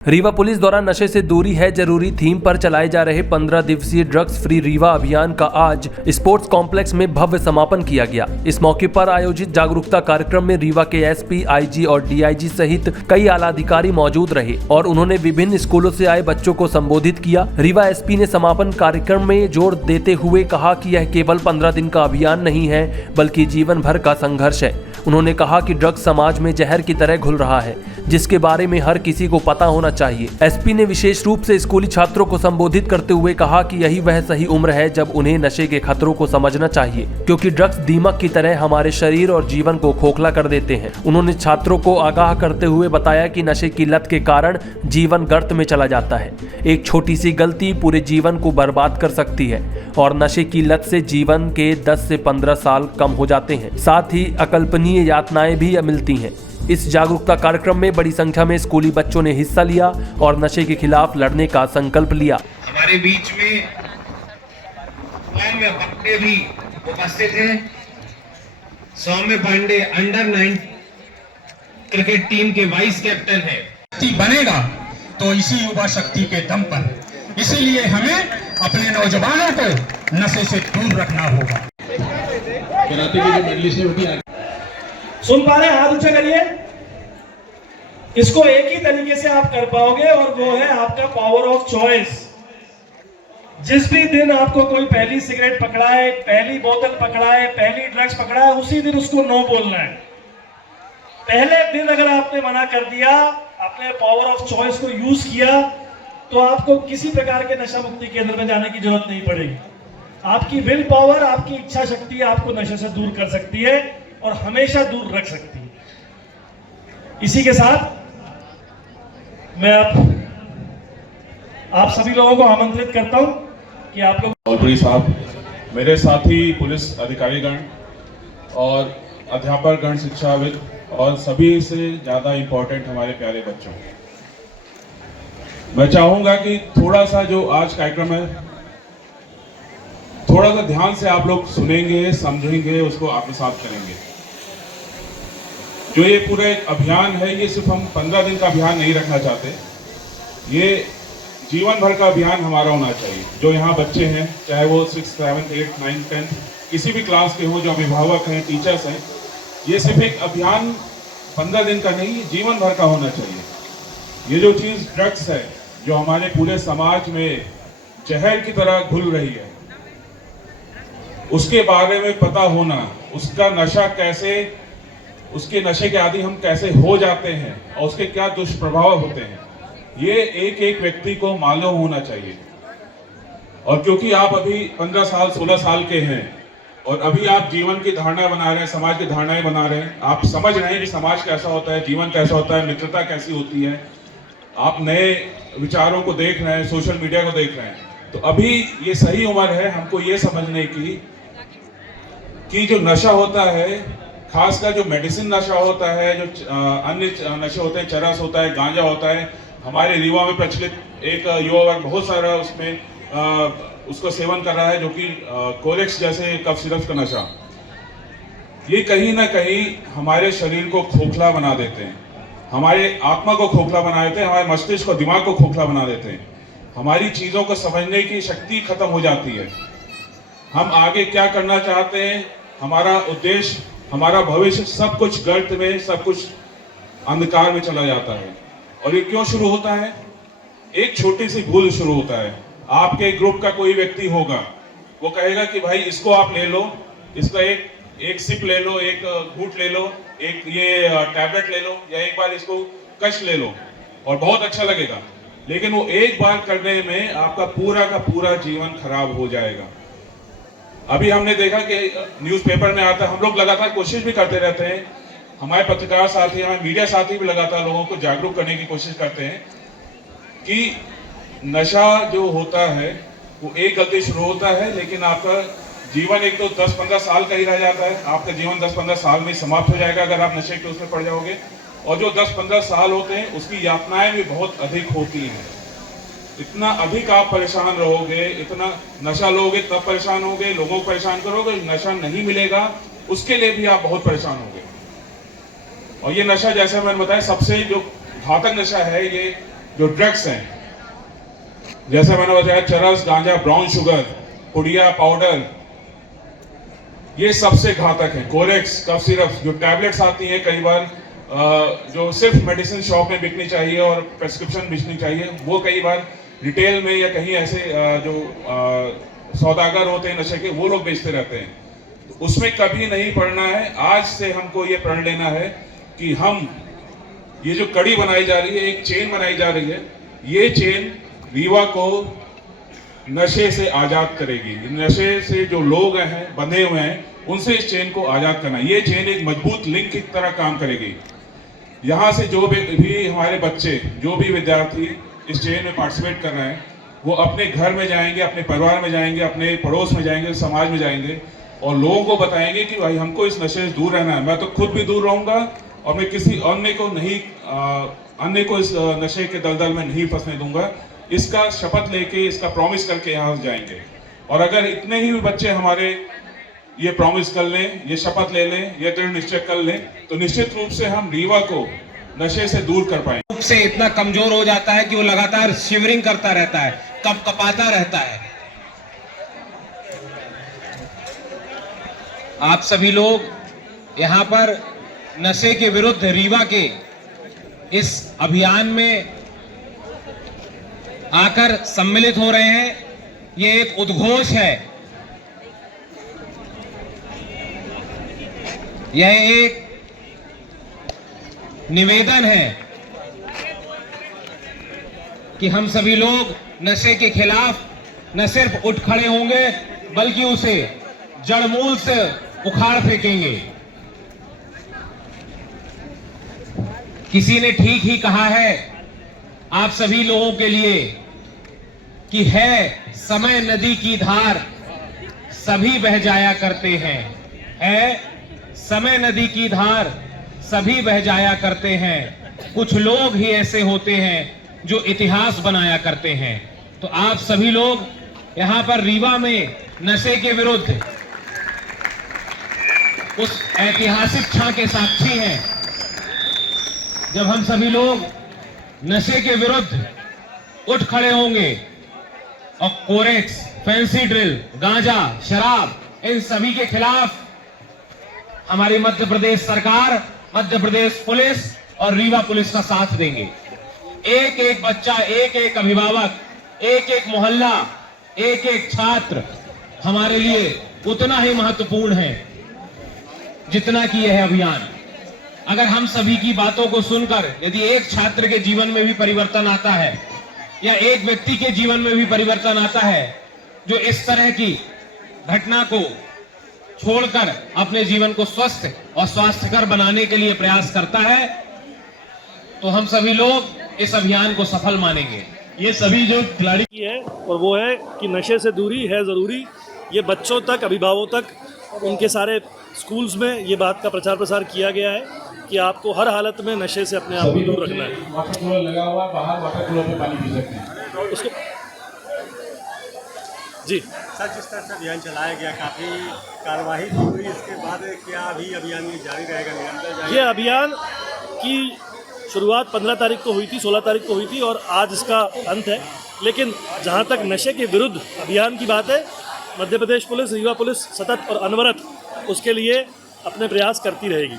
Rewa police द्वारा नशे से दूरी है जरूरी थीम पर चलाए जा रहे 15 दिवसीय ड्रग्स फ्री रीवा अभियान का आज स्पोर्ट्स कॉम्प्लेक्स में भव्य समापन किया गया। इस मौके पर आयोजित जागरूकता कार्यक्रम में रीवा के एसपी, आईजी और डीआईजी सहित कई आला अधिकारी मौजूद रहे और उन्होंने विभिन्न स्कूलों से आए बच्चों को संबोधित किया। रीवा एसपी ने समापन कार्यक्रम में जोर देते हुए कहा कि यह केवल 15 दिन का अभियान नहीं है बल्कि जीवन भर का संघर्ष है। उन्होंने कहा कि ड्रग्स समाज में जहर की तरह घुल रहा है जिसके बारे में हर किसी को पता होना चाहिए। एसपी ने विशेष रूप से स्कूली छात्रों को संबोधित करते हुए कहा कि यही वह सही उम्र है जब उन्हें नशे के खतरों को समझना चाहिए, क्योंकि ड्रग्स दीमक की तरह हमारे शरीर और जीवन को खोखला कर देते हैं। उन्होंने छात्रों को आगाह करते हुए बताया कि नशे की लत के कारण जीवन गर्त में चला जाता है। एक छोटी सी गलती पूरे जीवन को बर्बाद कर सकती है और नशे की लत से जीवन के 10 से 15 साल कम हो जाते हैं। साथ ही अकल्पनीय यातनाएं भी मिलती हैं। इस जागरूकता कार्यक्रम में बड़ी संख्या में स्कूली बच्चों ने हिस्सा लिया और नशे के खिलाफ लड़ने का संकल्प लिया। हमारे बीच में सौम्य पांडे भी उपस्थित हैं। सौम्य पांडे अंडर 9 क्रिकेट टीम के वाइस कैप्टन है। बनेगा तो इसी युवा शक्ति के दम पर, इसीलिए हमें अपने नौजवानों को नशे से दूर रखना होगा। कराटे की जो मेडलिस्ट है वो भी सुन पा रहे हैं? हाथ ऊंचा करिए। इसको एक ही तरीके से आप कर पाओगे और वो है आपका पावर ऑफ चॉइस। जिस भी दिन आपको कोई पहली सिगरेट पकड़ाए, पहली बोतल पकड़ाए, पहली ड्रग्स पकड़ाए, उसी दिन उसको नो बोलना है। पहले दिन अगर आपने मना कर दिया, आपने पावर ऑफ चॉइस को यूज किया, तो आपको किसी प्रकार के नशा मुक्ति केंद्र में जाने की जरूरत नहीं पड़ेगी। आपकी विल पावर, आपकी इच्छा शक्ति आपको नशे से दूर कर सकती है और हमेशा दूर रख सकती है। इसी के साथ मैं आप सभी लोगों को आमंत्रित करता हूं कि आप लोग मौलवी साहब, मेरे साथी पुलिस अधिकारीगण और अध्यापकगण, शिक्षाविद और सभी से ज़्यादा इम्पोर्टेंट हमारे प्यारे बच्चों, मैं चाहूँगा कि थोड़ा सा जो आज कार्यक्रम है, थोड़ा सा ध्यान से आप लोग सुनेंगे, समझेंगे, उसको आत्मसात करेंगे। जो ये पूरा एक अभियान है, ये सिर्फ हम 15 दिन का अभियान नहीं रखना चाहते, ये जीवन भर का अभियान हमारा होना चाहिए। जो यहाँ बच्चे हैं, चाहे वो 6, 7, 8, 9, 10 किसी भी क्लास के हो, जो अभिभावक हैं, टीचर्स हैं, ये सिर्फ एक अभियान 15 दिन का नहीं, जीवन भर का होना चाहिए। ये जो चीज़ ड्रग्स है, जो हमारे पूरे समाज में जहर की तरह घुल रही है, उसके बारे में पता होना, उसका नशा कैसे, उसके नशे के आदि हम कैसे हो जाते हैं और उसके क्या दुष्प्रभाव होते हैं, ये एक एक व्यक्ति को मालूम होना चाहिए। और क्योंकि आप अभी 15 साल 16 साल के हैं और अभी आप जीवन की धारणा बना रहे हैं, समाज की धारणाएं बना रहे हैं, आप समझ रहे हैं कि समाज कैसा होता है, जीवन कैसा होता है, मित्रता कैसी होती है, आप नए विचारों को देख रहे हैं, सोशल मीडिया को देख रहे हैं, तो अभी ये सही उम्र है हमको ये समझने की कि जो नशा होता है, खासकर जो मेडिसिन नशा होता है, जो अन्य नशे होते हैं, चरस होता है, गांजा होता है, हमारे रीवा में प्रचलित एक युवा वर्ग बहुत सारा उसमें उसको सेवन कर रहा है, जो कि कोलेक्स जैसे कफ सिरप का नशा, ये कहीं ना कहीं हमारे शरीर को खोखला बना देते हैं, हमारे आत्मा को खोखला बना देते हैं, हमारे मस्तिष्क को, दिमाग को खोखला बना देते हैं, हमारी चीज़ों को समझने की शक्ति खत्म हो जाती है। हम आगे क्या करना चाहते हैं, हमारा उद्देश्य, हमारा भविष्य, सब कुछ गर्त में, सब कुछ अंधकार में चला जाता है। और ये क्यों शुरू होता है? एक छोटी सी भूल शुरू होता है। आपके ग्रुप का कोई व्यक्ति होगा, वो कहेगा कि भाई इसको आप ले लो, इसका एक सिप ले लो, एक घूंट ले लो, एक ये टैबलेट ले लो, या एक बार इसको कश ले लो और बहुत अच्छा लगेगा। लेकिन वो एक बार करने में आपका पूरा का पूरा जीवन खराब हो जाएगा। अभी हमने देखा कि न्यूज़पेपर में आता है, हम लोग लगातार कोशिश भी करते रहते हैं, हमारे पत्रकार साथी, हमारे मीडिया साथी भी लगातार लोगों को जागरूक करने की कोशिश करते हैं कि नशा जो होता है वो एक गलती शुरू होता है, लेकिन आपका जीवन एक तो 10-15 साल का ही रह जाता है, आपका जीवन 10-15 साल में समाप्त हो जाएगा अगर आप नशे के उसमें पड़ जाओगे। और जो 10-15 साल होते हैं उसकी यातनाएं भी बहुत अधिक होती हैं। इतना अधिक आप परेशान रहोगे, इतना नशा लोगे तब परेशान होगे, लोगों को परेशान करोगे, नशा नहीं मिलेगा उसके लिए भी आप बहुत परेशान होगे। और ये नशा, जैसे मैंने बताया, सबसे जो घातक नशा है, ये जो ड्रग्स हैं, जैसे मैंने बताया चरस, गांजा, ब्राउन शुगर, पुड़िया, पाउडर, ये सबसे घातक है। कोरेक्स, कफ सिरप, जो टैबलेट्स आती हैं कई बार जो सिर्फ मेडिसिन शॉप में बिकनी चाहिए और प्रेस्क्रिप्शन बिकनी चाहिए, वो कई बार रिटेल में या कहीं ऐसे जो सौदागर होते हैं नशे के, वो लोग बेचते रहते हैं। उसमें कभी नहीं पड़ना है। आज से हमको ये प्रण लेना है कि हम ये जो कड़ी बनाई जा रही है, एक चेन बनाई जा रही है, ये चेन रीवा को नशे से आजाद करेगी। नशे से जो लोग हैं बंधे हुए हैं, उनसे इस चेन को आजाद करना। ये चेन एक मजबूत लिंक की तरह काम करेगी। यहाँ से जो भी हमारे बच्चे, जो भी विद्यार्थी इस चेन में पार्टिसिपेट कर रहे हैं, वो अपने घर में जाएंगे, अपने परिवार में जाएंगे, अपने पड़ोस में जाएंगे, समाज में जाएंगे और लोगों को बताएंगे कि भाई हमको इस नशे से दूर रहना है। मैं तो खुद भी दूर रहूंगा और मैं किसी अन्य को इस नशे के दलदल में नहीं फंसने दूंगा। इसका शपथ लेके, इसका प्रॉमिस करके यहाँ से जाएंगे। और अगर इतने ही बच्चे हमारे ये प्रॉमिस कर लें, ये शपथ ले लें, ये दृढ़ निश्चय कर लें, तो निश्चित रूप से हम रीवा को नशे से दूर कर पाएंगे। से इतना कमजोर हो जाता है कि वो लगातार शिवरिंग करता रहता है, कपकपाता रहता है। आप सभी लोग यहाँ पर नशे के विरुद्ध रीवा के इस अभियान में आकर सम्मिलित हो रहे हैं। ये एक उद्घोष है, यह एक निवेदन है कि हम सभी लोग नशे के खिलाफ न सिर्फ उठ खड़े होंगे, बल्कि उसे जड़मूल से उखाड़ फेंकेंगे। किसी ने ठीक ही कहा है आप सभी लोगों के लिए कि है समय नदी की धार, सभी बह जाया करते हैं। है समय नदी की धार, सभी बह जाया करते हैं। कुछ लोग ही ऐसे होते हैं जो इतिहास बनाया करते हैं। तो आप सभी लोग यहाँ पर रीवा में नशे के विरुद्ध उस ऐतिहासिक क्षण के साक्षी हैं जब हम सभी लोग नशे के विरुद्ध उठ खड़े होंगे और कोरेक्स, फैंसी ड्रिल, गांजा, शराब, इन सभी के खिलाफ हमारी मध्य प्रदेश सरकार, मध्य प्रदेश पुलिस और रीवा पुलिस का साथ देंगे। एक एक बच्चा, एक एक अभिभावक, एक एक मोहल्ला, एक एक छात्र हमारे लिए उतना ही महत्वपूर्ण है जितना कि यह अभियान। अगर हम सभी की बातों को सुनकर यदि एक छात्र के जीवन में भी परिवर्तन आता है या एक व्यक्ति के जीवन में भी परिवर्तन आता है जो इस तरह की घटना को छोड़कर अपने जीवन को स्वस्थ और स्वास्थ्यकर बनाने के लिए प्रयास करता है, तो हम सभी लोग इस अभियान को सफल मानेंगे। ये सभी जो खिलाड़ी की है और वो है कि नशे से दूरी है ज़रूरी। ये बच्चों तक, अभिभावकों तक, उनके सारे स्कूल्स में ये बात का प्रचार प्रसार किया गया है कि आपको हर हालत में नशे से अपने आप को दूर रखना है। वाटर कूलर लगा हुआ, बाहर वाटर कूलर पे पानी पी सकते हैं। उसको जी सर, जिस तरह से अभियान चलाया गया, काफ़ी कार्रवाई हुई, इसके बाद क्या अभी अभियान ये जारी रहेगा, निरंतर जारी? ये अभियान की शुरुआत 15 तारीख को हुई थी, 16 तारीख को हुई थी और आज इसका अंत है। लेकिन जहाँ तक नशे के विरुद्ध अभियान की बात है, मध्य प्रदेश पुलिस, रीवा पुलिस सतत और अनवरत उसके लिए अपने प्रयास करती रहेगी।